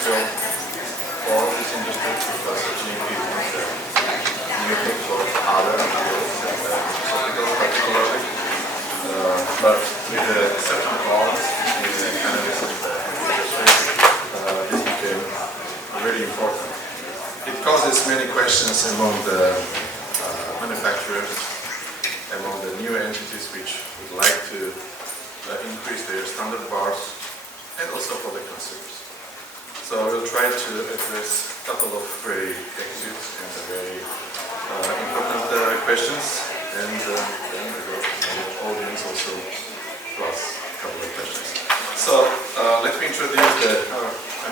critical for this industry because GMP is new thing for other fields and technical particularly. But with the certain balance in the analysis of the industry, this became really important. It causes many questions among the manufacturers, among the new entities which would like to increase their standard bars, and also for the consumers. So we'll try to address a couple of very acute and very important questions, and then the audience also plus a couple of questions. So let me introduce the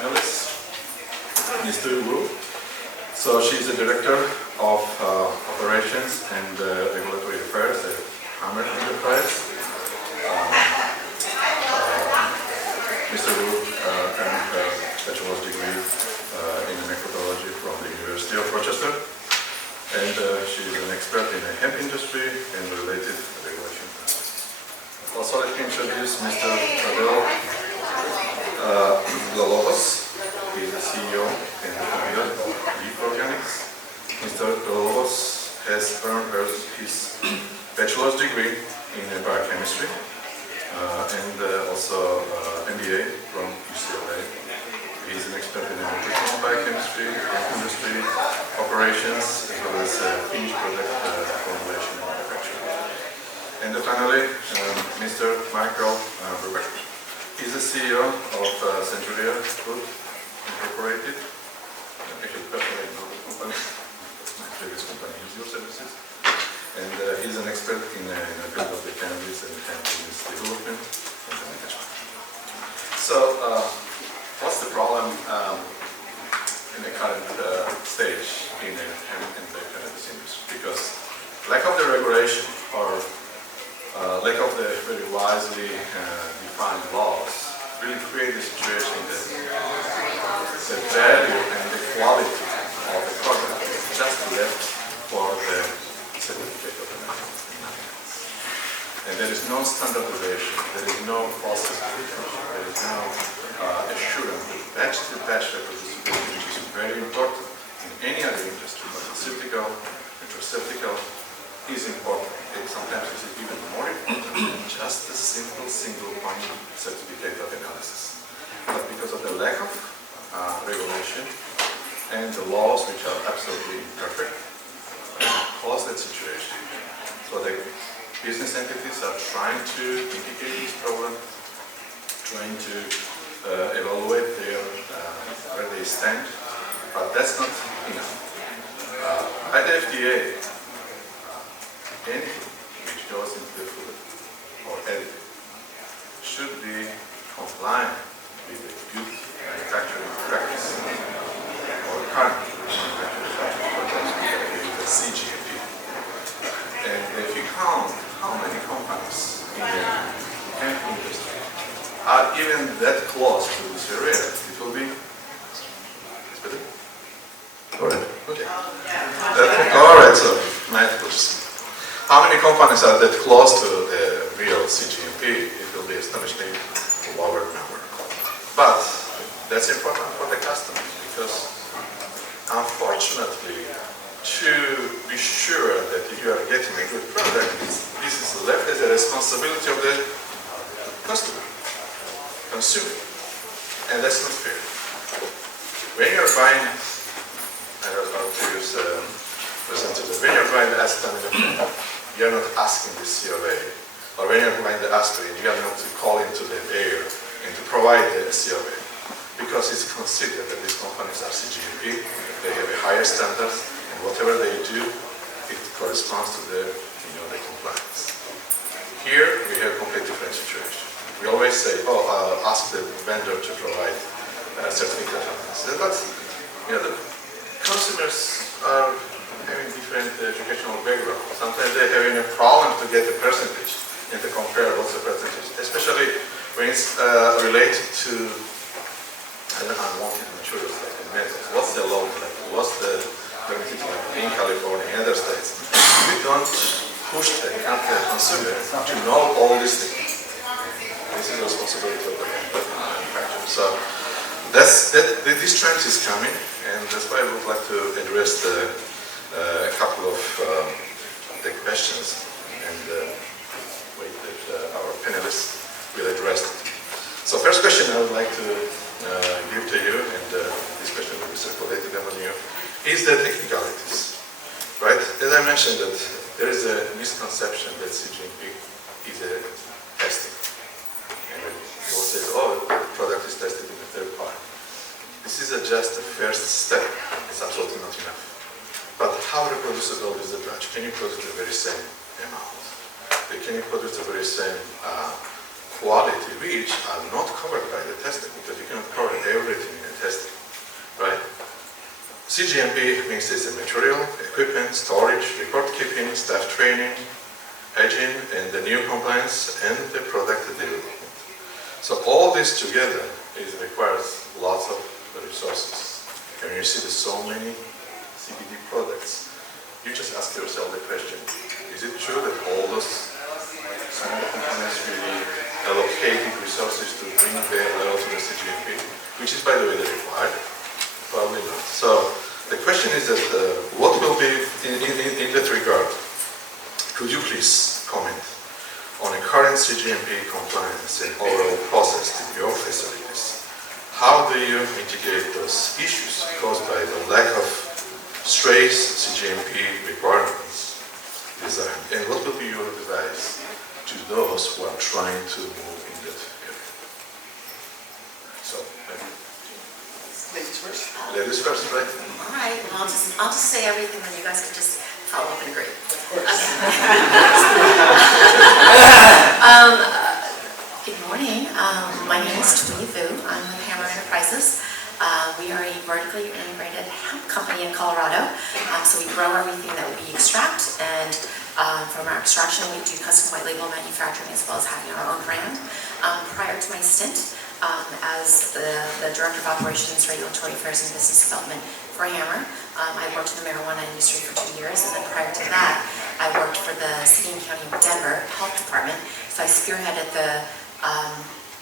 analyst, Mr. Wu. So she's the director of operations and regulatory affairs at Entourage. Mr. Wu earned a bachelor's degree in microbiology from the University of Rochester, and she is an expert in the hemp industry and related regulation. Also, let me introduce Mr. Tadeo Villalobos. He is the CEO and founder of Leaf Organics. Mr. Villalobos has earned his bachelor's degree in biochemistry and also MBA from UCLA. He is an expert in nutritional biochemistry, industry operations, as well as finished product formulation and manufacturing. And finally, Mr. Michael Brubeck. He's the CEO of Centuria Food Incorporated. Actually, personally, I know the company. My previous company used your services. And he's an expert in the field of the cannabis and cannabis development and management. So, what's the problem in the current stage in the cannabis industry? Because lack of the regulation or lack of the very wisely defined laws really create a situation that the value and the quality of the product is just left for the certificate of the manufacturer. And there is no standardization, there is no process verification, there is no assurance that batch-to-batch reproducibility, which is very important in any other industry, pharmaceutical, nutraceutical, is important. And sometimes it is even more important than just a simple single-point certificate of analysis. But because of the lack of regulation and the laws which are absolutely imperfect, cause that situation. So the business entities are trying to mitigate this problem, trying to evaluate where they stand, but that's not enough. By the FDA, anything which goes into the food or edible should be compliant with the good manufacturing practice or current manufacturing practice, which is the CGMP. And if you count how many companies in the hemp industry are even that close to this area, it will be. It's better? Alright, okay. Alright, so my apologies. How many companies are that close to the real CGMP? It will be astonishingly lower number. But that's important for the customer because unfortunately, to be sure that you are getting a good product, this is left as a responsibility of the customer, consumer, and that's not fair. When you're buying, I heard our previous presenter, when you're buying the acetaminophen, you're not asking the COA, or when you're buying the aspirin, you are not calling to the air and to provide the COA, because it's considered that these companies are CGMP, they have a higher standards, and whatever they do, it corresponds to the compliance. Here we have a completely different situation. We always say, ask the vendor to provide a certificate of this. But the consumers are having different educational background. Sometimes they're having a problem to get the percentage and to compare what's the percentage, especially when it's related to unwanted materials like the metals. What's the load level? What's the permitted level in California and other states? We don't push the consumer to know all these things. This is the responsibility of the manufacturer. So This trend is coming, and that's why I would like to address a couple of the questions and way that our panelists will address it. So first question I would like to give to you, and this question will be circulated among you, is the technicalities. Right? As I mentioned, that there is a misconception that CGMP is a testing. And people say, oh, the product is tested in a third party. This is just the first step. It's absolutely not enough. But how reproducible is the batch? Can you produce the very same amount? Can you produce the very same quality which are not covered by the testing? Because you cannot cover everything in the testing, right? CGMP means it's a material, equipment, storage, record keeping, staff training, hygiene, and the new compliance, and the product development. So all this together requires lots of resources. And you see there's so many CBD products. You just ask yourself the question, is it true that all those small companies really allocated resources to bring their level to the CGMP, which is, by the way, the required? Probably not. So the question is that what will be in that regard? Could you please comment on a current CGMP compliance and overall process in your facilities? How do you mitigate those issues caused by the lack of strict CGMP requirements design? And what will be your advice to those who are trying to move in that area? So, maybe. Ladies first. Ladies first, right? All right. Well, I'll just say everything, and you guys can just follow up and agree. Of course. Okay. Good morning. My name is Tweety Vu. I'm with Hammer Enterprises. We are a vertically integrated hemp company in Colorado. So we grow everything that we extract, and from our extraction, we do custom white label manufacturing as well as having our own brand. Prior to my stint as the Director of Operations, Regulatory Affairs and Business Development for Hammer, I worked in the marijuana industry for 2 years, and then prior to that, I worked for the City and County of Denver Health Department. So I spearheaded the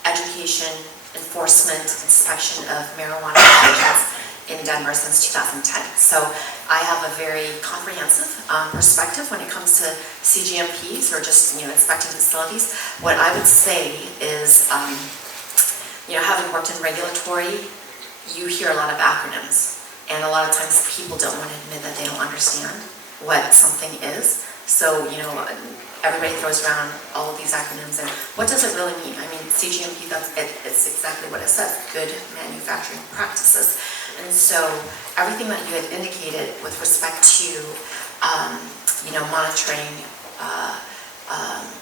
education, enforcement, inspection of marijuana operations in Denver since 2010. So I have a very comprehensive perspective when it comes to CGMPs or just inspecting facilities. What I would say is, having worked in regulatory, you hear a lot of acronyms, and a lot of times people don't want to admit that they don't understand what something is. So everybody throws around all of these acronyms, and what does it really mean? I mean, CGMP, it's exactly what it says, good manufacturing practices. And so everything that you had indicated with respect to, monitoring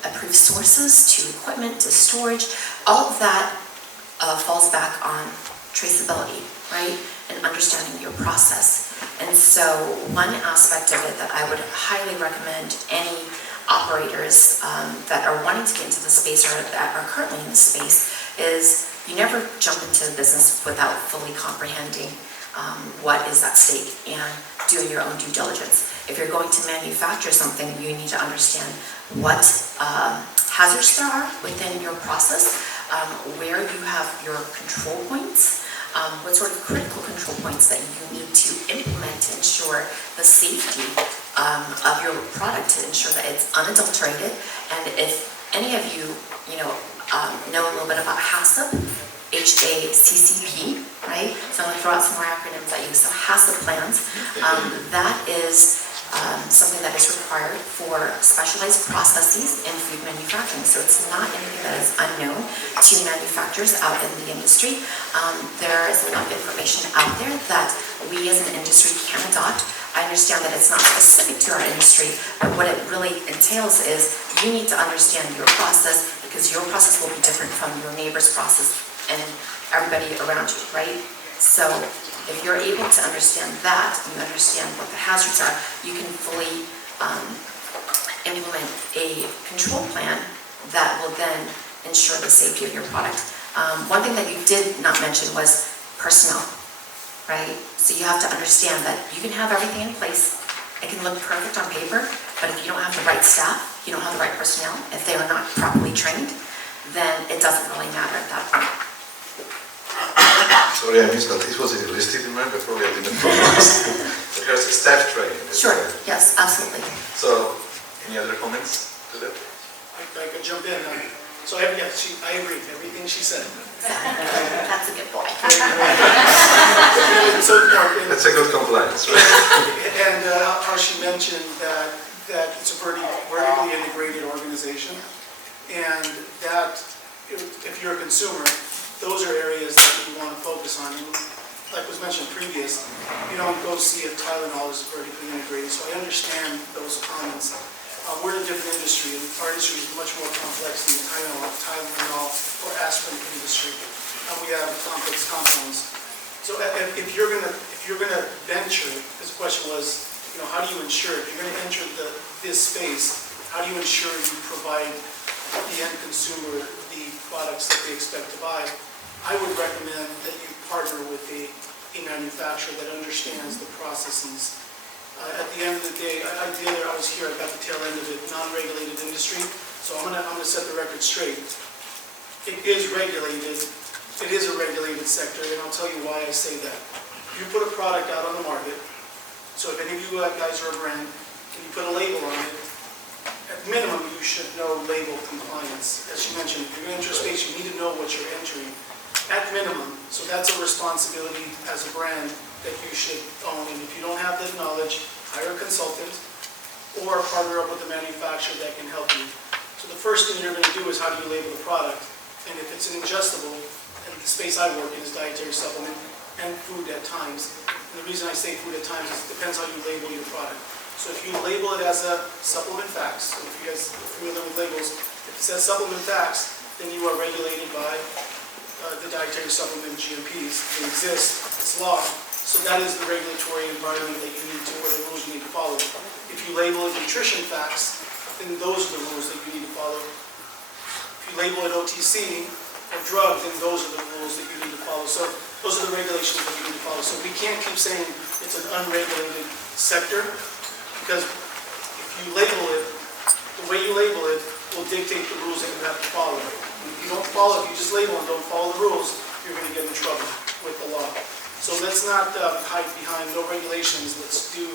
approved sources, to equipment, to storage, all of that falls back on traceability, right? And understanding your process. And so one aspect of it that I would highly recommend any operators that are wanting to get into the space or that are currently in the space is you never jump into business without fully comprehending what is at stake and doing your own due diligence. If you're going to manufacture something, you need to understand what hazards there are within your process, where you have your control points, what sort of critical control points that you need to implement to ensure the safety of your product, to ensure that it's unadulterated. And if any of you, know a little bit about HACCP, HACCP, right? So I'm going to throw out some more acronyms at you. So HACCP plans, that is something that is required for specialized processes in food manufacturing. So it's not anything that is unknown to manufacturers out in the industry. There is a lot of information out there that we as an industry can adopt. I understand that it's not specific to our industry, but what it really entails is you need to understand your process, because your process will be different from your neighbor's process and everybody around you, right? So if you're able to understand that, and you understand what the hazards are, you can fully implement a control plan that will then ensure the safety of your product. One thing that you did not mention was personnel, right? So you have to understand that you can have everything in place, it can look perfect on paper, but if you don't have the right staff, you don't have the right personnel, if they are not properly trained, then it doesn't really matter at that point. Sorry, I missed that. It was listed in mine, but probably I didn't pronounce. So here's staff training. Sure, yes, absolutely. So, any other comments to that? I could jump in. So I agree with everything she said. That's a good boy. So, That's a good compliance, right? and how she mentioned that it's a vertically integrated organization, and that if you're a consumer, those are areas that you want to focus on. And like was mentioned previous, you don't go see if Tylenol is vertically integrated, so I understand those comments. We're in a different industry, and our industry is much more complex than the Tylenol or aspirin industry. We have complex compounds. So if you're gonna venture, this question was, how do you ensure, if you're gonna enter this space, how do you ensure you provide the end consumer the products that they expect to buy? I would recommend that you partner with a manufacturer that understands the processes. At the end of the day, I was here, I got the tail end of it, non-regulated industry, so I'm gonna set the record straight. It is regulated, it is a regulated sector, and I'll tell you why I say that. You put a product out on the market, so if any of you guys are a brand, and you put a label on it, at minimum, you should know label compliance. As you mentioned, if you're going to enter a space, you need to know what you're entering. At minimum, so that's a responsibility as a brand that you should own. And if you don't have the knowledge, hire a consultant or partner up with a manufacturer that can help you. So the first thing you're going to do is how do you label the product? And if it's an ingestible, and the space I work in is dietary supplement and food at times. And the reason I say food at times is it depends how you label your product. So if you label it as a supplement facts, so if you guys are familiar with labels, if it says supplement facts, then you are regulated by the dietary supplement GMPs. They exist, it's law. So that is the regulatory environment that you need to, or the rules you need to follow. If you label it nutrition facts, then those are the rules that you need to follow. If you label it OTC or drug, then those are the rules that you need to follow. So those are the regulations that you need to follow. So we can't keep saying it's an unregulated sector, because if you label it, the way you label it will dictate the rules that you have to follow. If you don't follow, if you just label and don't follow the rules, you're going to get in trouble with the law. So let's not hide behind no regulations. Let's do,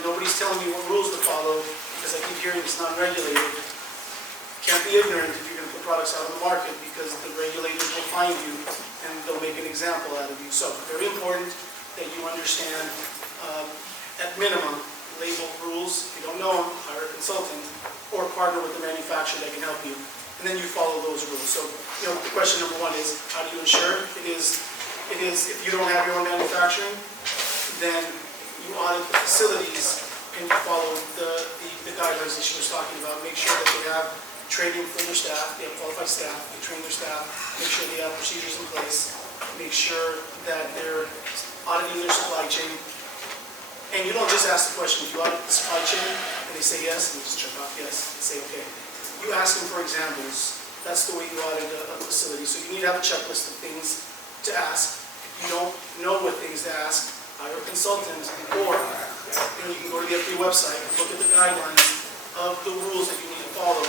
nobody's telling me what rules to follow, because I keep hearing it's not regulated. Can't be ignorant if you're going to put products out on the market, because the regulators will find you and they'll make an example out of you. So very important that you understand, at minimum, label rules. If you don't know them, hire a consultant or partner with the manufacturer that can help you. And then you follow those rules. So, the question number one is, how do you ensure? It is, if you don't have your own manufacturing, then you audit the facilities and you follow the guidelines that she was talking about. Make sure that they have training for their staff, they have qualified staff, they train their staff, make sure they have procedures in place, make sure that they're auditing their supply chain. And you don't just ask the question, if you audit the supply chain and they say yes, and you just check off yes and say okay. You ask them for examples. That's the way you audit a facility. So you need to have a checklist of things to ask. If you don't know what things to ask, hire a consultant, or you can go to the FDA website, look at the guidelines of the rules that you need to follow,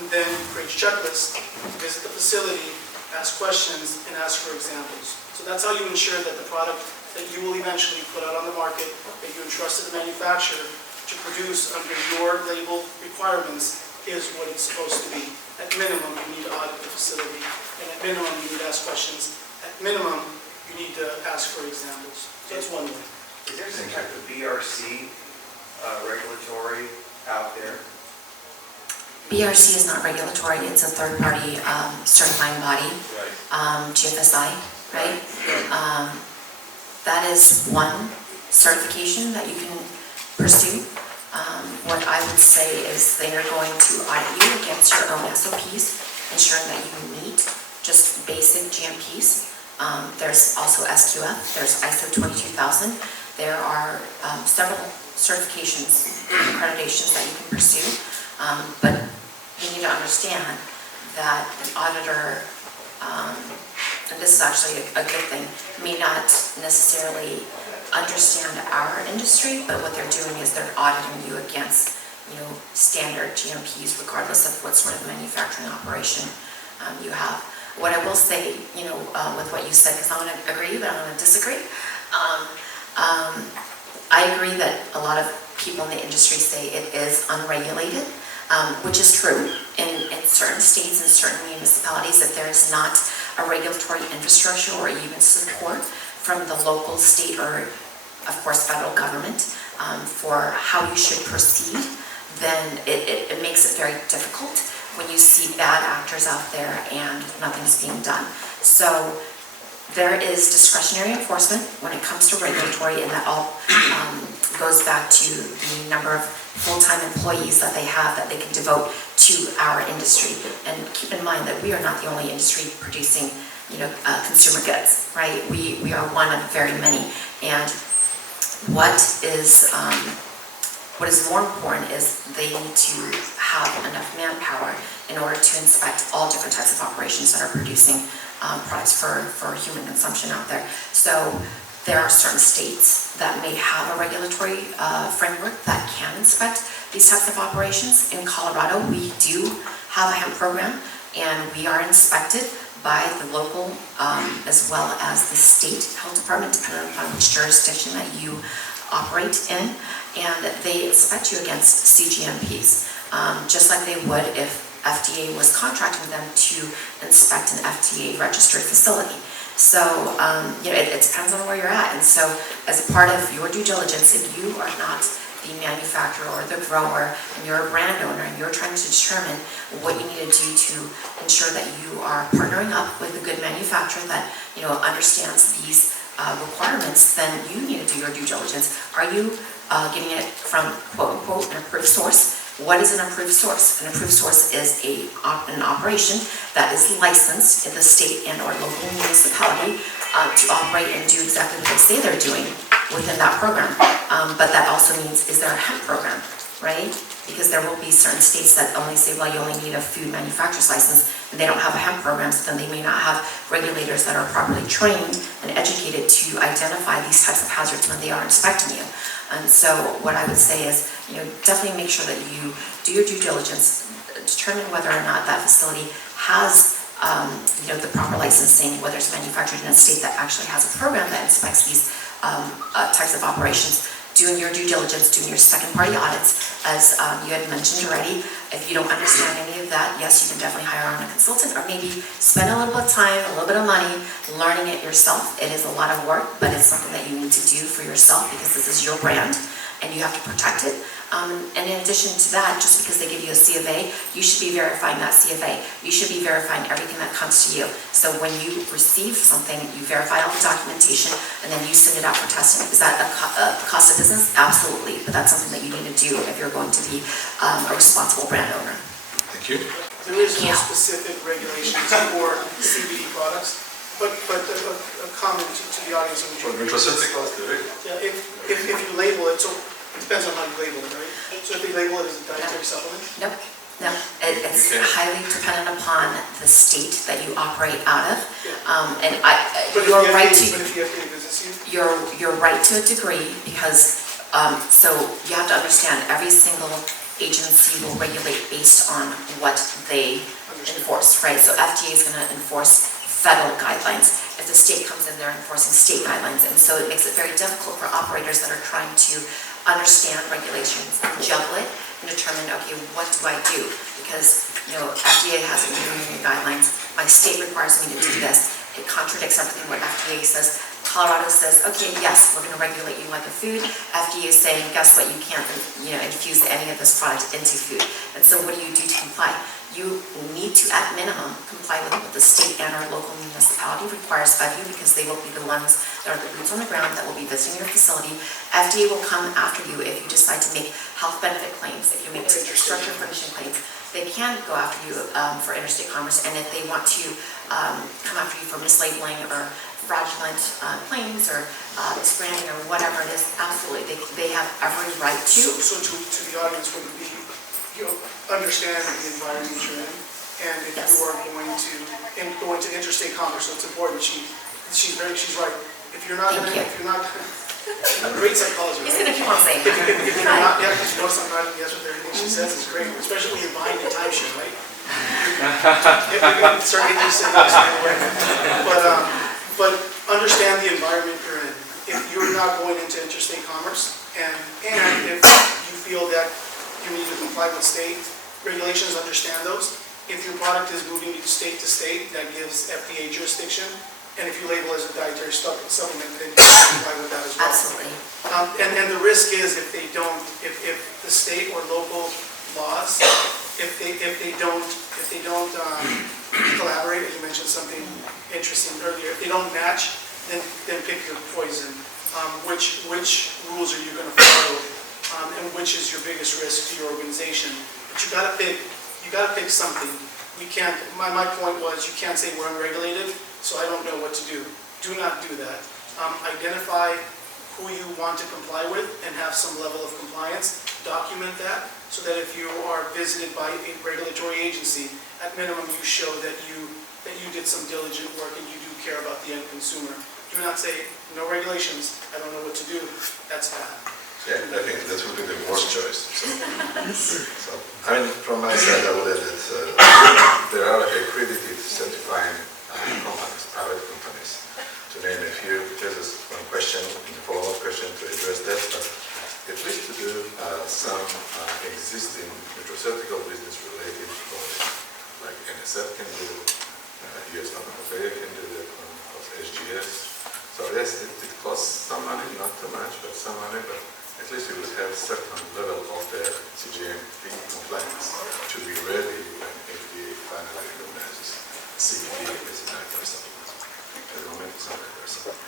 and then create your checklist, visit the facility, ask questions, and ask for examples. So that's how you ensure that the product that you will eventually put out on the market, that you entrusted the manufacturer to produce under your label requirements, is what it's supposed to be. At minimum, you need to audit the facility, and at minimum, you need to ask questions. At minimum, you need to ask for examples. So that's one way. Is there some type of PRC regulatory out there? PRC is not regulatory, it's a third-party certifying body, GFSI, right? That is one certification that you can pursue. What I would say is they are going to audit you against your own SOPs, ensuring that you meet just basic GMPs. There's also SQF, there's ISO 22000. There are several certifications, accreditations that you can pursue, but you need to understand that the auditor, and this is actually a good thing, may not necessarily understand our industry, but what they're doing is they're auditing you against, standard GMPs, regardless of what sort of manufacturing operation you have. What I will say, with what you said, because I'm going to agree, but I'm going to disagree. I agree that a lot of people in the industry say it is unregulated, which is true in certain states and certain municipalities, that there is not a regulatory infrastructure or even support from the local, state, or of course federal government for how you should proceed. Then it makes it very difficult when you see bad actors out there and nothing's being done. So there is discretionary enforcement when it comes to regulatory, and that all goes back to the number of full-time employees that they have that they can devote to our industry. And keep in mind that we are not the only industry producing, consumer goods, right? We are one of very many. And what is more important is they need to have enough manpower in order to inspect all different types of operations that are producing products for human consumption out there. So there are certain states that may have a regulatory framework that can inspect these types of operations. In Colorado, we do have a hemp program, and we are inspected by the local as well as the state health department, depending upon which jurisdiction that you operate in, and they inspect you against CGMPs, just like they would if FDA was contracting them to inspect an FDA-registered facility. So, it depends on where you're at. And so, as a part of your due diligence, if you are not the manufacturer or the grower, and you're a brand owner, and you're trying to determine what you need to do to ensure that you are partnering up with a good manufacturer that, understands these requirements, then you need to do your due diligence. Are you getting it from, quote unquote, an approved source? What is an approved source? An approved source is an operation that is licensed in the state and or local municipality to operate and do exactly what they say they're doing within that program. But that also means, is there a hemp program, right? Because there will be certain states that only say, well, you only need a food manufacturer's license, and they don't have a hemp program, so then they may not have regulators that are properly trained and educated to identify these types of hazards when they are inspecting you. And so what I would say is, definitely make sure that you do your due diligence, determine whether or not that facility has, the proper licensing, whether it's manufactured in a state that actually has a program that inspects these types of operations. Doing your due diligence, doing your second-party audits, as you had mentioned already. If you don't understand any of that, yes, you can definitely hire on a consultant, or maybe spend a little bit of time, a little bit of money, learning it yourself. It is a lot of work, but it's something that you need to do for yourself because this is your brand, and you have to protect it. And in addition to that, just because they give you a C of A, you should be verifying that C of A. You should be verifying everything that comes to you. So when you receive something, you verify all the documentation, and then you send it out for testing. Is that a cost of business? Absolutely, but that's something that you need to do if you're going to be a responsible brand owner. Thank you. There is no specific regulations for CBD products, but a comment to the audience. Yeah, if you label it, so it depends on how you label it, right? So if you label it as a dietary supplement? Nope. No, it's highly dependent upon the state that you operate out of. And you're right to. But if the FDA visits you? You're right to a degree because, so you have to understand every single agency will regulate based on what they enforce, right? So FDA is going to enforce federal guidelines. If the state comes in, they're enforcing state guidelines. And so it makes it very difficult for operators that are trying to understand regulations, juggle it, and determine, okay, what do I do? Because, FDA has immunity guidelines. My state requires me to do this. It contradicts everything what FDA says. Colorado says, okay, yes, we're going to regulate you like a food. FDA is saying, guess what, you can't, infuse any of this product into food. And so what do you do to comply? You need to, at minimum, comply with what the state and our local municipality requires of you, because they will be the ones that are the boots on the ground that will be visiting your facility. FDA will come after you if you decide to make health benefit claims, if you make structure furnishing claims. They can go after you for interstate commerce, and if they want to come after you for mislabeling or fraudulent claims or misbranding or whatever it is, absolutely, they have every right to. So to the audience, would it be, understand the environment you're in, and if you are going to interstate commerce, so it's important. She's right. If you're not, great psychology. He's right? gonna keep on saying. If you're not, because you notice I'm not yes with everything she says is great, especially when you're buying the timeshare, right? You're If you're going to start getting used to English right away. But understand the environment you're in. If you're not going into interstate commerce, and if you feel that you need to comply with state regulations, understand those. If your product is moving to state, that gives FDA jurisdiction. And if you label as a dietary supplement, then you can comply with that as well. Absolutely. And the risk is if they don't, if the state or local laws, if they don't collaborate, as you mentioned something interesting earlier, if they don't match, then pick your poison. Which rules are you going to follow, and which is your biggest risk to your organization? But you got to pick something. We can't. My point was you can't say we're unregulated, so I don't know what to do. Do not do that. Identify who you want to comply with and have some level of compliance. Document that so that if you are visited by a regulatory agency, at minimum you show that you did some diligent work and you do care about the end consumer. Do not say, no regulations, I don't know what to do. That's bad. Yeah, I think that would be the worst choice. So, I mean, from my side, I would add that there are accredited certifying companies, private companies, to name a few. Just one question, a follow-up question to address that, but at least to do some existing nutraceutical business related products, like NSF can do, US Pharmacopeia can do that, SGS. So yes, it costs some money, not too much, but some money, but at least you will have a certain level of the GMP compliance to be ready when FDA finally recognizes CBD as a dietary supplement. At the moment, it's not a dietary supplement.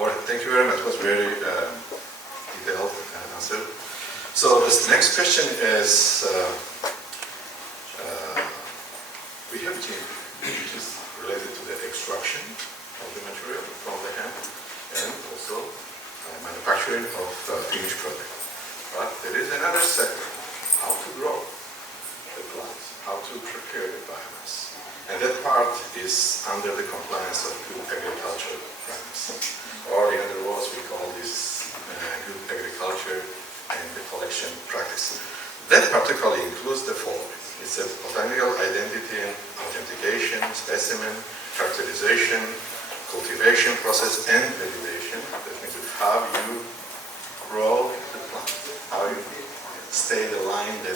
All right, thank you very much. It was very detailed answer. So this next question is, we have GMP, which is related to the extraction of the material from the hemp and also manufacturing of finished product. But there is another sector, how to grow the plants, how to prepare the biomass. And that part is under the compliance of good agriculture practice. Or in other words, we call this good agriculture and the collection practice. That particularly includes the following. It's a botanical identity, authentication, specimen, characterization, cultivation process, and validation. That means how you grow the plant, how you stay the line that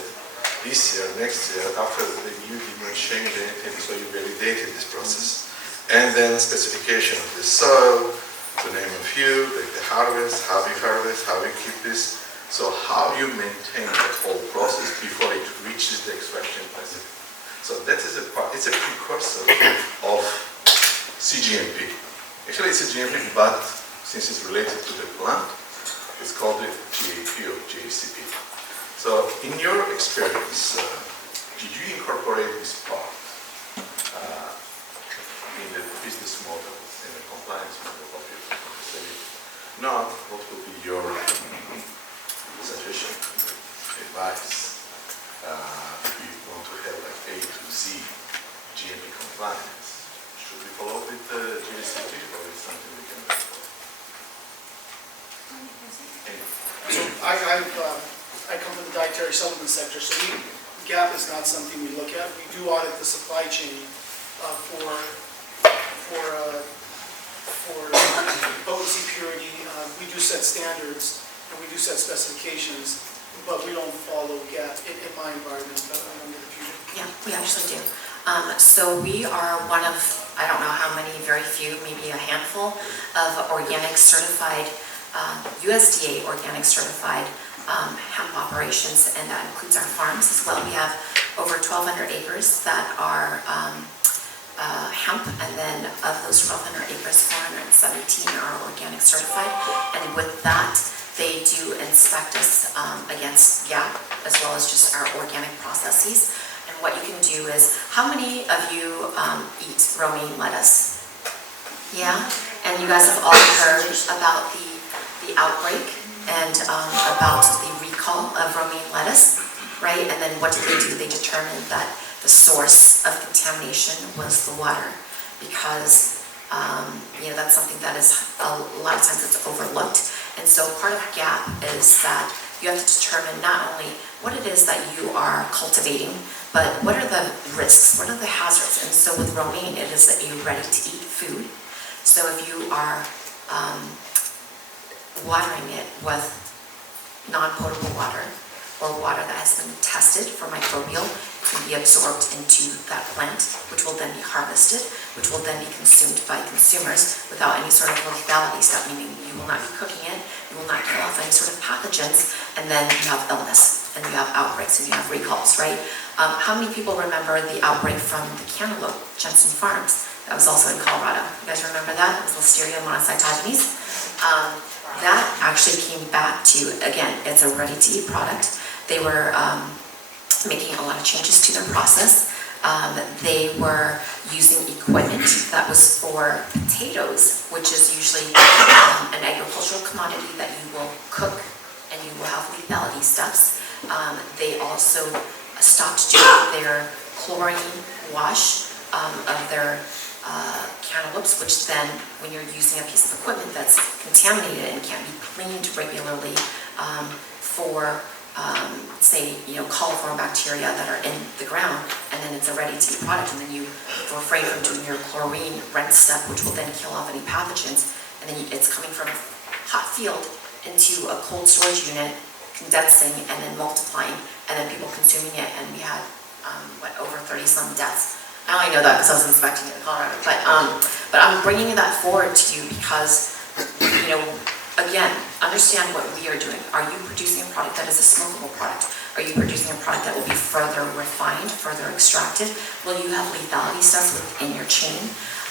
this year, next year, after you did not change anything, so you validated this process. And then specification of the soil, to name a few, like the harvest, how you keep this. So how you maintain that whole process before it reaches the extraction process. So that is a part, it's a precursor of CGMP. Actually, it's a GMP, but since it's related to the plant, it's called the GAP or GACP. So, in your experience, did you incorporate this part in the business model, in the compliance model of your company? If not, what would be your suggestion, advice, if you want to have like A to Z GMP compliance? Should we follow with the GACP or is something we can do? I come from the dietary supplement sector, so GAP is not something we look at. We do audit the supply chain for potency, purity. We do set standards and we do set specifications, but we don't follow GAP in my environment. Yeah, we actually do. So we are one of, I don't know how many, very few, maybe a handful of organic certified, USDA organic certified hemp operations, and that includes our farms as well. We have over 1,200 acres that are hemp, and then of those 1,200 acres, 417 are organic certified, and with that, they do inspect us against GAP as well as just our organic processes. And what you can do is, how many of you eat romaine lettuce? Yeah? And you guys have all heard about the outbreak and about the recall of romaine lettuce, right? And then what did they do? They determined that the source of contamination was the water, because that's something that is a lot of times it's overlooked. And so part of GAP is that you have to determine not only what it is that you are cultivating, but what are the risks, what are the hazards? And so with romaine, it is a ready-to-eat food. So if you are watering it with non-potable water or water that has been tested for microbial, it can be absorbed into that plant, which will then be harvested, which will then be consumed by consumers without any sort of lethality step, meaning you will not be cooking it, you will not kill off any sort of pathogens, and then you have illness, and you have outbreaks, and you have recalls, right? How many people remember the outbreak from the cantaloupe, Jensen Farms? That was also in Colorado. You guys remember that? It was Listeria monocytogenes. That actually came back to, again, it's a ready-to-eat product. They were making a lot of changes to their process. They were using equipment that was for potatoes, which is usually an agricultural commodity that you will cook and you will have lethality steps. They also stopped doing their chlorine wash of their cantaloupes, which then, when you're using a piece of equipment that's contaminated and can't be cleaned regularly for say, coliform bacteria that are in the ground, and then it's a ready-to-eat product, and then you refrain from doing your chlorine rinse step, which will then kill off any pathogens, and then it's coming from a hot field into a cold storage unit, condensing, and then multiplying, and then people consuming it, and we had, over 30-some deaths. I only know that because I was inspecting it in Colorado, but I'm bringing that forward to you because, again, understand what we are doing. Are you producing a product that is a smokable product? Are you producing a product that will be further refined, further extracted? Will you have lethality steps within your chain?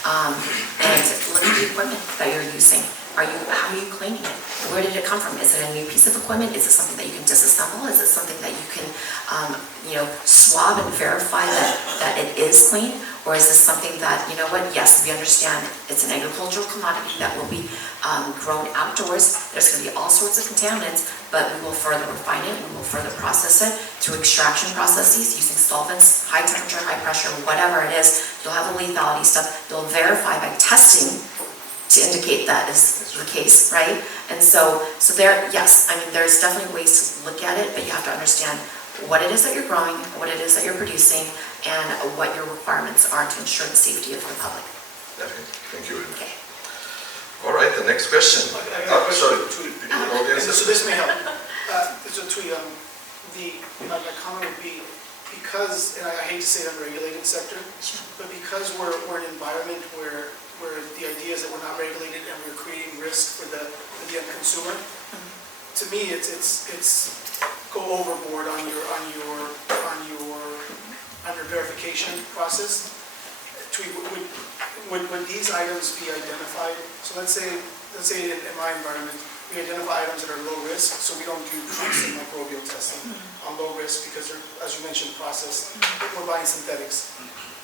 And look at the equipment that you're using. How are you cleaning it? Where did it come from? Is it a new piece of equipment? Is it something that you can disassemble? Is it something that you can, swab and verify that it is clean? Or is this something that, yes, we understand it's an agricultural commodity that will be grown outdoors. There's going to be all sorts of contaminants, but we will further refine it. We will further process it through extraction processes using solvents, high temperature, high pressure, whatever it is. You'll have a lethality step. You'll verify by testing to indicate that is the case, right? And so there, yes, there's definitely ways to look at it, but you have to understand what it is that you're growing, what it is that you're producing, and what your requirements are to ensure the safety of the public. Definitely. Thank you. Okay. All right, the next question. Sorry, audience. So this may help. So my comment would be, because, and I hate to say unregulated sector, but because we're an environment where the idea is that we're not regulated and we're creating risk for the end consumer, to me it's go overboard on your verification process. Would these items be identified? So let's say in my environment, we identify items that are low risk, so we don't do constant microbial testing on low risk because they're, as you mentioned, processed. We're buying synthetics.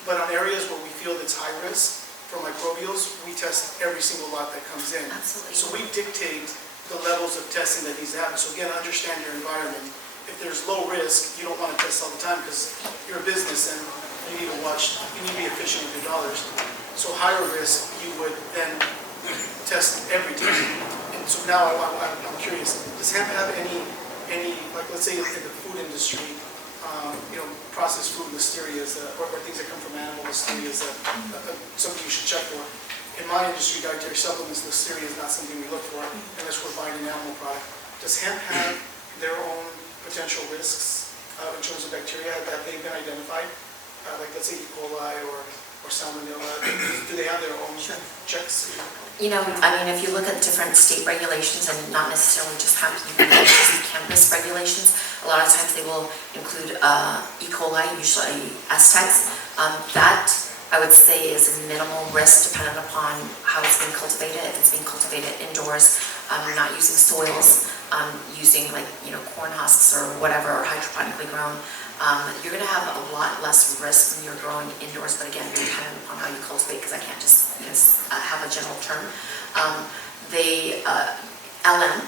But on areas where we feel it's high risk for microbials, we test every single lot that comes in. Absolutely. So we dictate the levels of testing that needs to happen. So again, understand your environment. If there's low risk, you don't want to test all the time because you're a business and you need to be efficient with your dollars. So higher risk, you would then test every time. And so now I'm curious, does hemp have any, like let's say in the food industry, processed food listerias or things that come from animal listerias something you should check for. In my industry, dietary supplements, listeria is not something we look for unless we're buying an animal product. Does hemp have their own potential risks in terms of bacteria that they've been identified? Like let's say E. coli or salmonella, do they have their own checks? If you look at different state regulations and not necessarily just hemp, even just cannabis regulations, a lot of times they will include E. coli, usually S-tex. That, I would say, is a minimal risk dependent upon how it's being cultivated. If it's being cultivated indoors, you're not using soils, using corn husks or whatever, or hydroponically grown, you're going to have a lot less risk when you're growing indoors, but again, you're dependent upon how you cultivate, because I can't just have a general term. LM,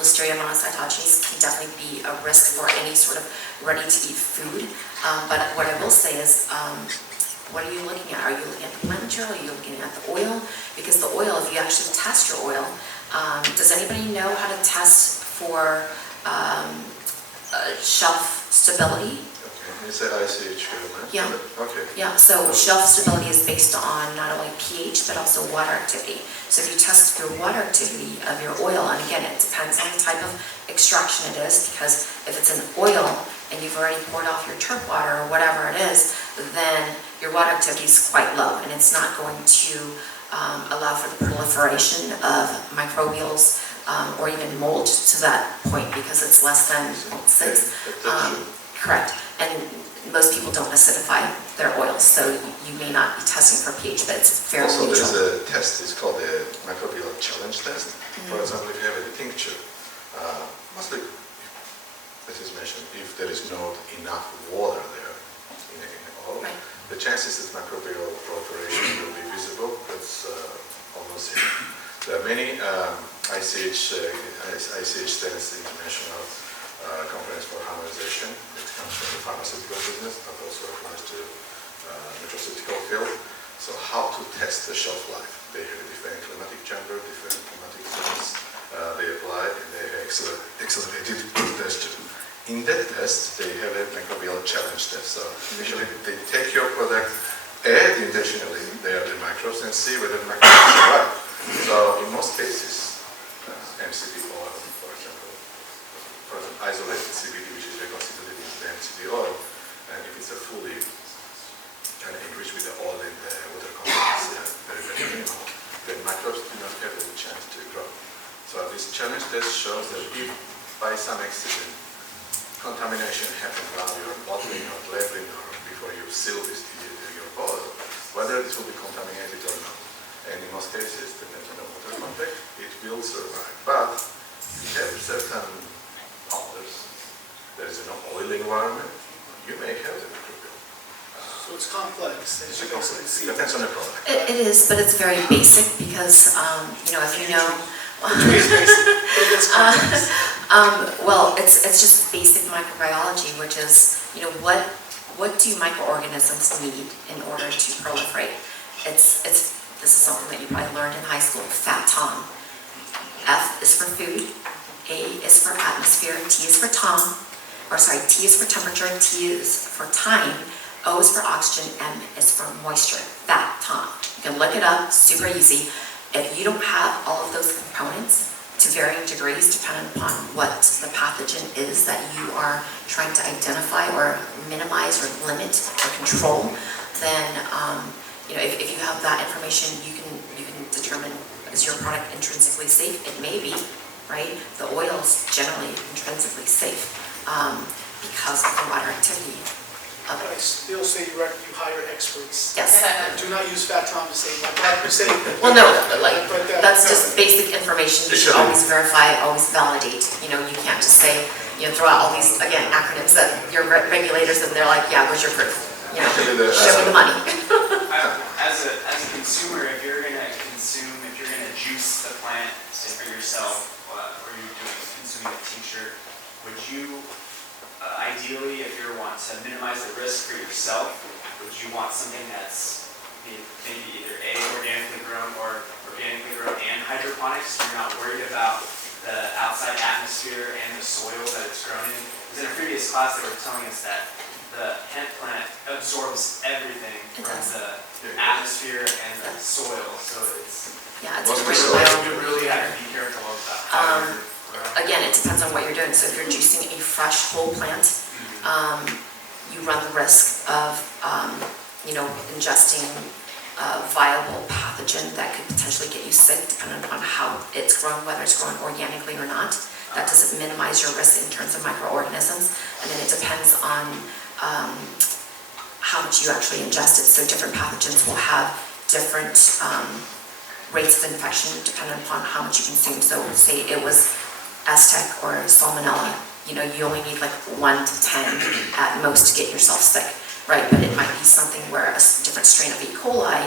Listeria monocytogenes, can definitely be a risk for any sort of ready-to-eat food. But what I will say is, what are you looking at? Are you looking at the plant material? Are you looking at the oil? Because the oil, if you actually test your oil, does anybody know how to test for shelf stability. Okay, it's an ICH element. Yeah. Okay. Yeah, so shelf stability is based on not only pH, but also water activity. So if you test your water activity of your oil, and again, it depends on the type of extraction it is, because if it's an oil and you've already poured off your turp water or whatever it is, then your water activity is quite low, and it's not going to allow for the proliferation of microbials or even mold to that point, because it's less than 6. Correct. And most people don't acidify their oils, so you may not be testing for pH, but it's fairly Also, neutral. there's a test, it's called the microbial challenge test. For example, if you have a tincture, mostly, as is mentioned, if there is not enough water there in a oil, Right. the chances that microbial proliferation will be visible, that's almost zero. There are many ICH stands, international conference for harmonization. It comes from the pharmaceutical business, but also applies to nutraceutical field. So how to test the shelf life? They have different climatic chamber, different climatic zones they apply, and they have accelerated test. In that test, they have a microbial challenge test. So actually, they take your product, add intentionally there the microbes, and see whether the microbes survive. So in most cases, MCT oil, for example, isolated CBD, which is reconstituted into the MCT oil, and if it's a fully kind of enriched with the oil and the water content is very, very minimal, then microbes do not have any chance to grow. So this challenge test shows that if by some accident contamination happens while you're bottling or labeling or before you seal this your oil, whether this will be contaminated or not. And in most cases, depending on the water contact, it will survive. But if you have certain others, there's an oily environment, you may have the microbial. So it's complex, as you guys can see. It depends on the product. It is, but it's very basic because, if you know. It's basic, but it's complex. Well, it's just basic microbiology, which is, what do microorganisms need in order to proliferate? This is something that you probably learned in high school, fat Tom. F is for food, A is for atmosphere, T is for T is for temperature, T is for time, O is for oxygen, M is for moisture, fat Tom. You can look it up, super easy. If you don't have all of those components, to varying degrees, depending upon what the pathogen is that you are trying to identify or minimize or limit or control, then if you have that information, you can determine, is your product intrinsically safe? It may be, right? The oil is generally intrinsically safe because of the water activity of But I it. still say you hire experts. Yes. Do not use fat Tom to say, my product is safe. Well, no, that's no. just basic information. You should always verify, always validate. You can't just say, throw out all these, again, acronyms that your regulators, and they're like, yeah, where's your proof? Show me the money. As a consumer, if you're gonna juice the plant for yourself, or you're consuming a tincture, would you, ideally, if you want to minimize the risk for yourself, would you want something that's maybe either A, organically grown, or organically grown and hydroponics, so you're not worried about the outside atmosphere and the soil that it's grown in? Because in a previous class, they were telling us that the hemp plant absorbs everything from the atmosphere and the soil, so it's Yeah, it's What's the different. soil? you really have to be careful about how you're growing. Again, it depends on what you're doing. So if you're juicing a fresh whole plant, you run the risk of, ingesting a viable pathogen that could potentially get you sick, depending on how it's grown, whether it's grown organically or not. That doesn't minimize your risk in terms of microorganisms. And then it depends on how much you actually ingest it. So different pathogens will have different rates of infection depending upon how much you consume. So say it was Aztec or Salmonella, you only need like 1 to 10 at most to get yourself sick, right? But it might be something where a different strain of E. coli,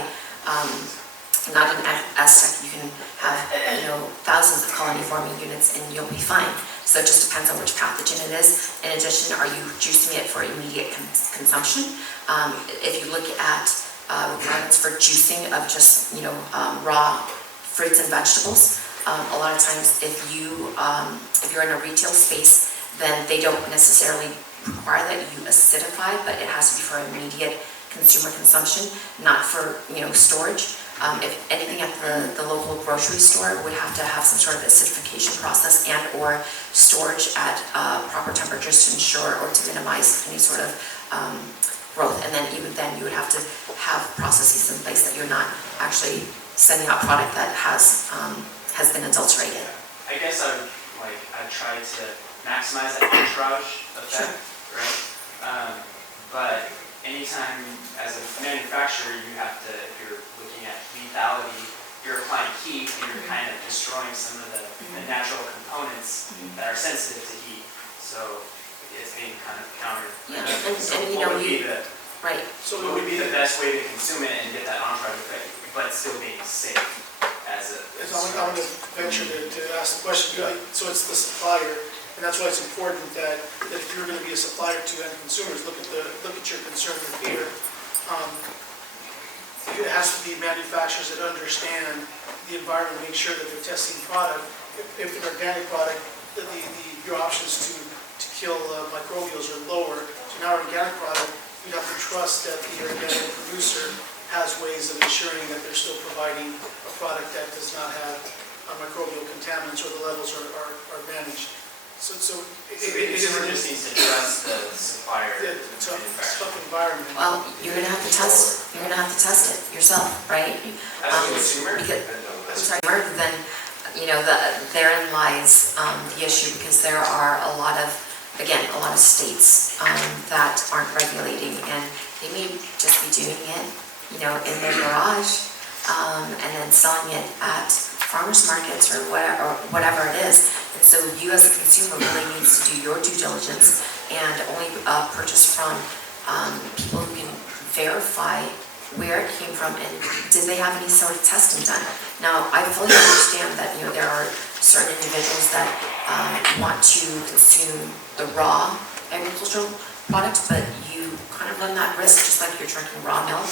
not an Aztec, you can have thousands of colony forming units and you'll be fine. So it just depends on which pathogen it is. In addition, are you juicing it for immediate consumption? If you look at requirements for juicing of just raw fruits and vegetables, a lot of times if you're in a retail space, then they don't necessarily require that you acidify, but it has to be for immediate consumer consumption, not for, storage. If anything at the local grocery store would have to have some sort of acidification process and or storage at proper temperatures to ensure or to minimize any sort of growth. And then even then you would have to have processes in place that you're not actually sending out product that has been adulterated. I guess I'd try to maximize that entourage effect, right? But anytime as a manufacturer, you have to, if you're looking at lethality, you're applying heat and you're kind of destroying some of the natural components that are sensitive to heat. So it's being kind of countered. Yeah, So and what would be right. what would be the best way to consume it and get that entourage effect, but still being safe as a... I'm going to venture to ask the question. So it's the supplier, and that's why it's important that if you're going to be a supplier to end consumers, look at your concern with fear. It has to be manufacturers that understand the environment, make sure that they're testing product. If an organic product, your options to kill microbials are lower. So now an organic product, you'd have to trust that the organic producer has ways of ensuring that they're still providing a product that does not have microbial contaminants or the levels are managed. So the consumer just needs to trust the supplier. tough environment. Well, you're gonna have to test. You're gonna have to test it yourself, right? As a consumer? Then therein lies the issue, because there are a lot of states that aren't regulating, and they may just be doing it, in their garage, and then selling it at farmers markets or whatever it is. And so you as a consumer really needs to do your due diligence and only purchase from people who can verify where it came from and did they have any sort of testing done. Now, I fully understand that there are certain individuals that want to consume the raw agricultural product, but you kind of run that risk, just like you're drinking raw milk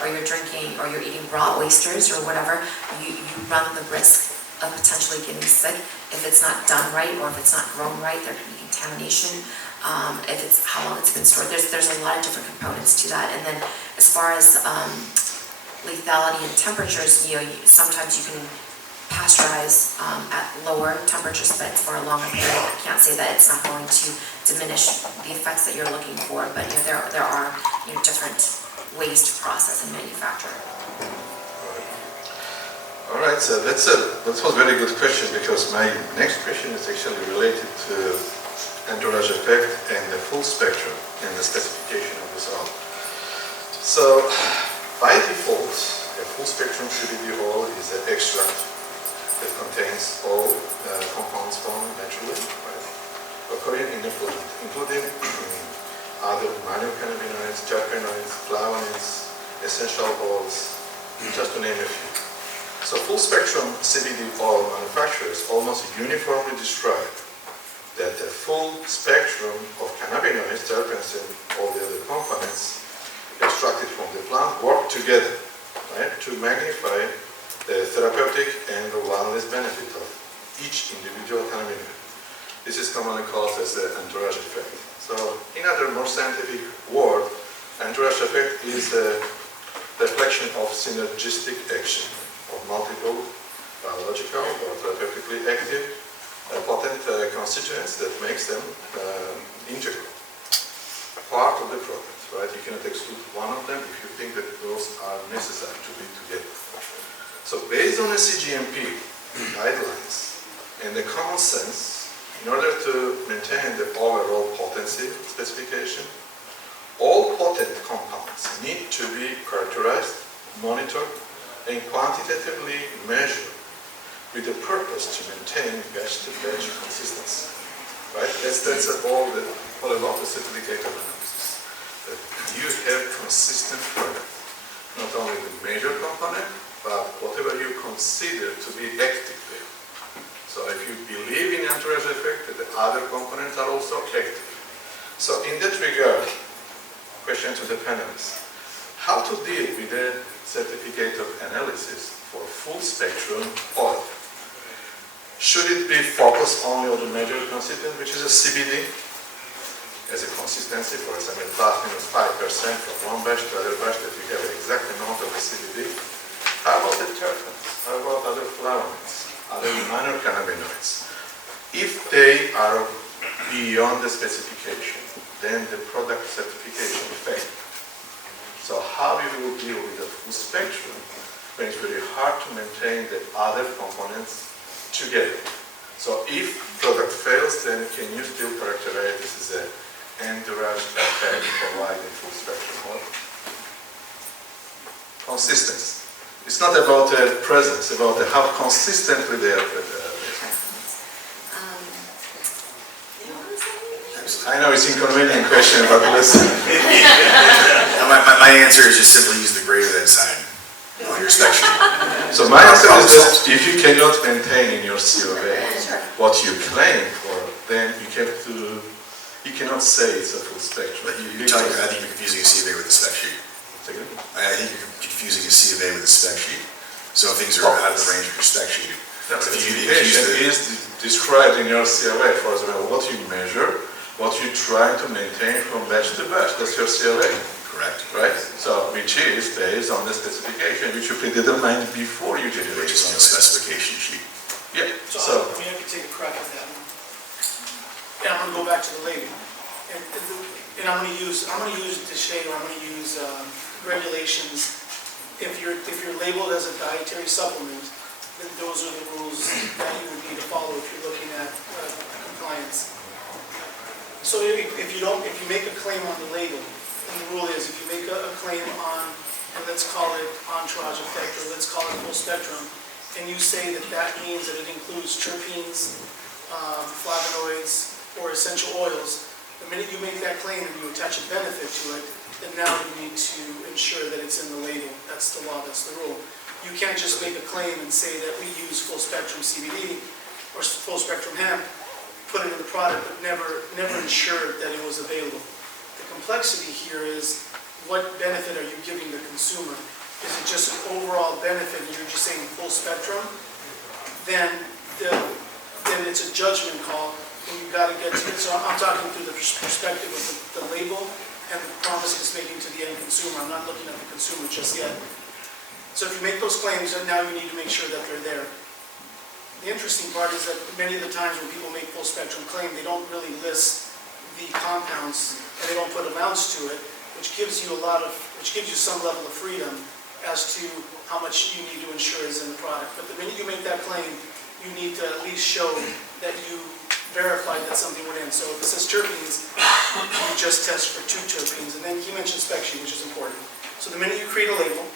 or you're eating raw oysters or whatever. You run the risk of potentially getting sick if it's not done right, or if it's not grown right. There could be contamination. If it's how long it's been stored. There's a lot of different components to that. And then as far as lethality and temperatures, sometimes you can pasteurize at lower temperatures, but for a longer period. I can't say that it's not going to diminish the effects that you're looking for, but there are different ways to process and manufacture. All right, so that was a very good question, because my next question is actually related to entourage effect and the full spectrum and the specification of this oil. So by default, a full spectrum CBD oil is an extract that contains all compounds found naturally, right, occurring in the plant, including other minor cannabinoids, terpenoids, flavonoids, essential oils, just to name a few. So full spectrum CBD oil manufacturers almost uniformly describe that the full spectrum of cannabinoids, terpenes, and all the other components extracted from the plant work together, right, to magnify the therapeutic and the wellness benefit of each individual cannabinoid. This is commonly called as the entourage effect. So in other more scientific word, entourage effect is a reflection of synergistic action of multiple biological or therapeutically active potent constituents that makes them integral, part of the product, right? You cannot exclude one of them if you think that those are necessary to be together. So based on the CGMP guidelines and the common sense, in order to maintain the overall potency specification, all potent compounds need to be characterized, monitored, and quantitatively measured with the purpose to maintain batch-to-batch consistency. Right? That's all about the certificate of analysis. That you have consistent product, not only the major component, but whatever you consider to be active there. So if you believe in entourage effect, that the other components are also active. So in that regard, question to the panelists: how to deal with the certificate of analysis for full spectrum oil? should it be focused only on the major constituent, which is a CBD, as a consistency, for example, plus minus 5% from one batch to other batch, that you have the exact amount of the CBD? How about the terpenes? How about other flavonoids, other minor cannabinoids? If they are beyond the specification, then the product certification fails. So how you will deal with the full spectrum when it's very hard to maintain the other components together? So if product fails, then can you still characterize this as an Entourage effect providing full spectrum oil? Consistency. It's not about the presence, about how consistently they are. I know it's an inconvenient question, but listen. My answer is just simply use the greater than sign on your spec sheet. So my answer is that if you cannot maintain in your COA what you claim for, then you cannot say it's a full spectrum. But I think you're confusing a COA with a spec sheet. I think you're confusing a COA with a spec sheet. So if things are out of the range of your spec sheet. No, specification is described in your COA, for example, what you measure, what you try to maintain from batch to batch. That's your COA. Correct. Right? So, which is based on the specification, which you predetermined before you generate. Which is on the specification sheet. Yeah. So I could take a crack at that one. And I'm gonna go back to the label. And I'm gonna use the shade, or I'm gonna use regulations. If you're labeled as a dietary supplement, then those are the rules that you would need to follow if you're looking at compliance. So if you make a claim on the label, and the rule is if you make a claim on, and let's call it Entourage effect, or let's call it full spectrum, and you say that means that it includes terpenes, flavonoids, or essential oils, the minute you make that claim and you attach a benefit to it, then now you need to ensure that it's in the label. That's the law, that's the rule. You can't just make a claim and say that we use full spectrum CBD or full spectrum hemp, put it in the product, but never ensure that it was available. The complexity here is, what benefit are you giving the consumer? Is it just an overall benefit and you're just saying full spectrum? Then it's a judgment call, and you've got to get to it. So I'm talking through the perspective of the label and the promise it's making to the end consumer. I'm not looking at the consumer just yet. So if you make those claims, then now you need to make sure that they're there. The interesting part is that many of the times when people make full spectrum claim, they don't really list the compounds and they don't put amounts to it, which gives you some level of freedom as to how much you need to ensure is in the product. But the minute you make that claim, you need to at least show that you verified that something went in. So if it says terpenes, you just test for 2 terpenes. And then he mentioned spec sheet, which is important. So the minute you create a label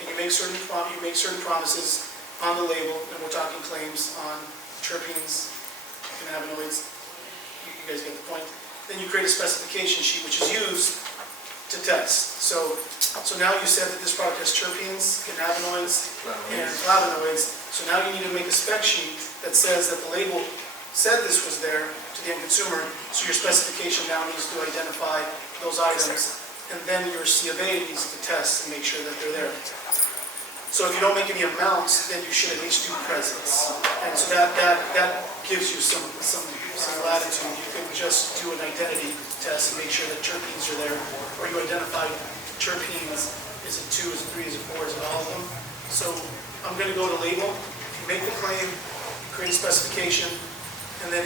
and you make certain promises on the label, and we're talking claims on terpenes, cannabinoids, you guys get the point. Then you create a specification sheet, which is used to test. So now you said that this product has terpenes, cannabinoids, and flavonoids. So now you need to make a spec sheet that says that the label said this was there to the end consumer. So your specification now needs to identify those items, and then your C of A needs to test and make sure that they're there. So if you don't make any amounts, then you should at least do presence. And so that gives you some latitude. You can just do an identity test and make sure that terpenes are there, or you identify terpenes. Is it 2, is it 3, is it 4, is it all of them? So I'm going to go to label. If you make the claim, you create a specification, and then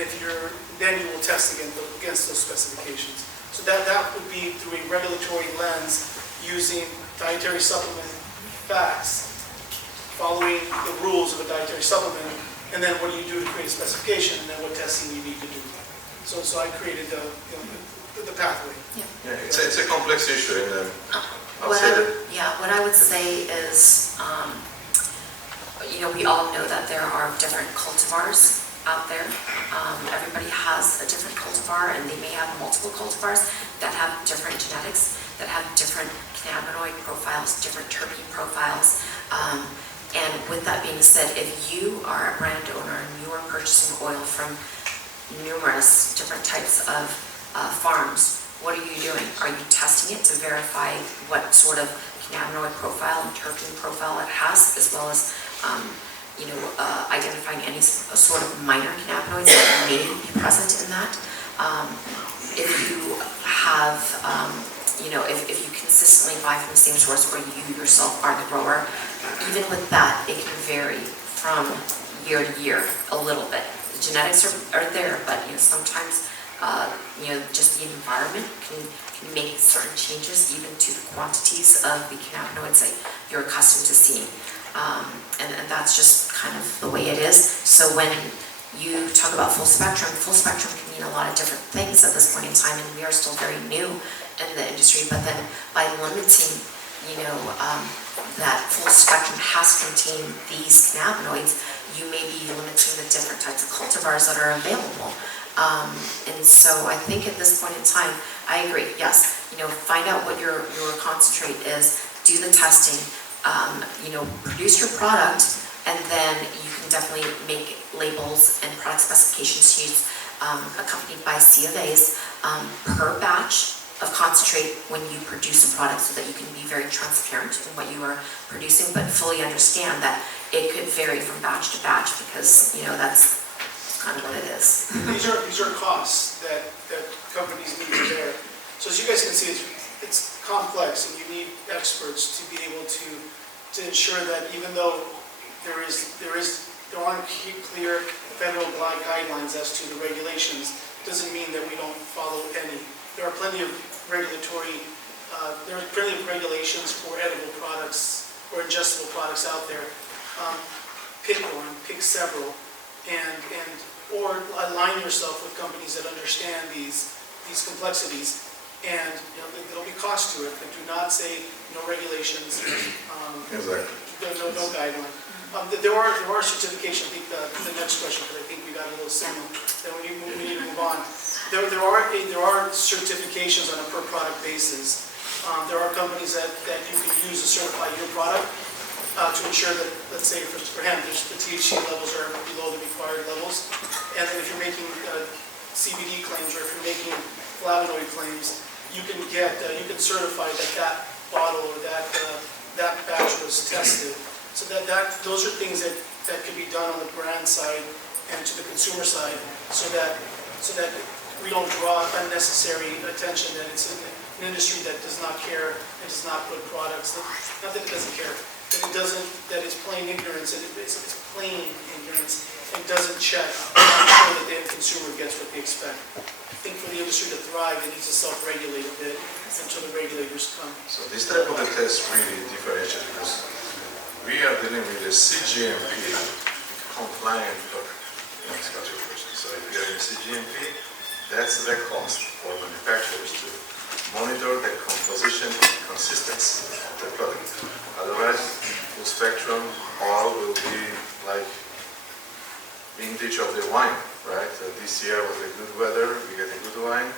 then you will test against those specifications. So that would be through a regulatory lens using dietary supplement facts, following the rules of a dietary supplement, and then what do you do to create a specification, and then what testing you need to do. So I created the pathway. Yeah, it's a complex issue. What I would say is, we all know that there are different cultivars out there. Everybody has a different cultivar, and they may have multiple cultivars that have different genetics, that have different cannabinoid profiles, different terpene profiles. And with that being said, if you are a brand owner and you are purchasing oil from numerous different types of farms, what are you doing? Are you testing it to verify what sort of cannabinoid profile and terpene profile it has, as well as identifying any sort of minor cannabinoids that may be present in that. If you have, if you consistently buy from the same source or you yourself are the grower, even with that, it can vary from year to year a little bit. The genetics are there, but sometimes just the environment can make certain changes even to the quantities of the cannabinoids that you're accustomed to seeing. And that's just kind of the way it is. So when you talk about full spectrum can mean a lot of different things at this point in time, and we are still very new in the industry, but then by limiting, that full spectrum has to contain these cannabinoids, you may be limiting the different types of cultivars that are available. And so I think at this point in time, I agree, yes, find out what your concentrate is, do the testing, produce your product, and then you can definitely make labels and product specification sheets accompanied by C of A's per batch of concentrate when you produce a product, so that you can be very transparent in what you are producing, but fully understand that it could vary from batch to batch, because that's kind of what it is. These are costs that companies need to bear. So as you guys can see, it's complex, and you need experts to be able to ensure that even though there aren't clear federal guidelines as to the regulations, doesn't mean that we don't follow any. There are plenty of regulations for edible products or ingestible products out there. Pick one, pick several, or align yourself with companies that understand these complexities. And there'll be cost to it, but do not say no regulations. Exactly. No guideline. There are certifications. I think the next question, because I think we got a little similar. Then we need to move on. There are certifications on a per product basis. There are companies that you can use to certify your product to ensure that, let's say for hemp, the THC levels are below the required levels. And then if you're making CBD claims, or if you're making flavonoid claims, you can certify that bottle or that batch was tested. So those are things that can be done on the brand side and to the consumer side, so that we don't draw unnecessary attention that it's an industry that does not care and does not put products. Not that it doesn't care, that it's plain ignorance, and it's plain ignorance, and doesn't check to ensure that the end consumer gets what they expect. I think for the industry to thrive, it needs to self-regulate a bit until the regulators come. So this type of a test really differentiates, because we are dealing with a CGMP compliant product in this category. So if you are in CGMP, that's the cost for manufacturers to monitor the composition and consistency of the product. Otherwise, full spectrum all will be like vintage of the wine, right? This year was a good weather, we get a good wine.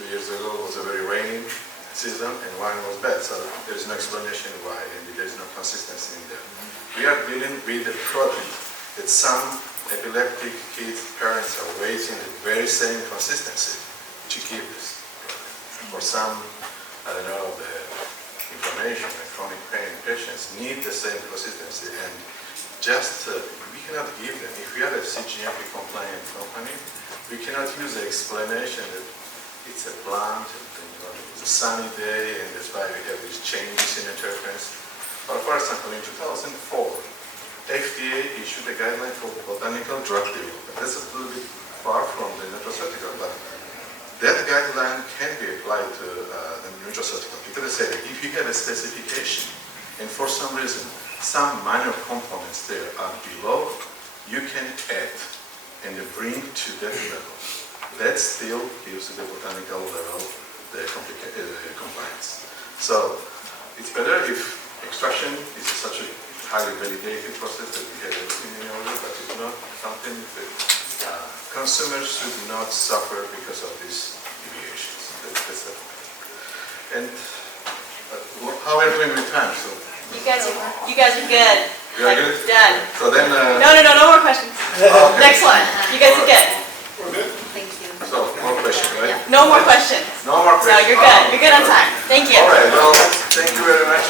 2 years ago was a very rainy season and wine was bad, so there is no explanation why, and there is no consistency in there. We are dealing with a product that some epileptic kids' parents are waiting the very same consistency to give this product. For some, I don't know, the inflammation and chronic pain patients need the same consistency, and just we cannot give them. If we are a CGMP compliant company, we cannot use the explanation that it's a plant, it's a sunny day, and that's why we have these changes in interference. But for example, in 2004, FDA issued a guideline for botanical drug development. This is a little bit far from the nutraceutical, but that guideline can be applied to the nutraceutical. Because they say that if you have a specification, and for some reason, some minor components there are below, you can add and bring to that level. That still gives the botanical level the compliance. So it's better if extraction is such a highly validated process that we have everything in order, but it's not something that consumers should not suffer because of these deviations. That's the point. And how are we doing with time? So you guys are good. you are good? Done. So then... No more questions. Okay. Next one. You guys are good. We're good? Thank you. So, more questions, right? No more questions. No more No, questions. you're good. You're good on time. Thank you. All right, well, thank you very much.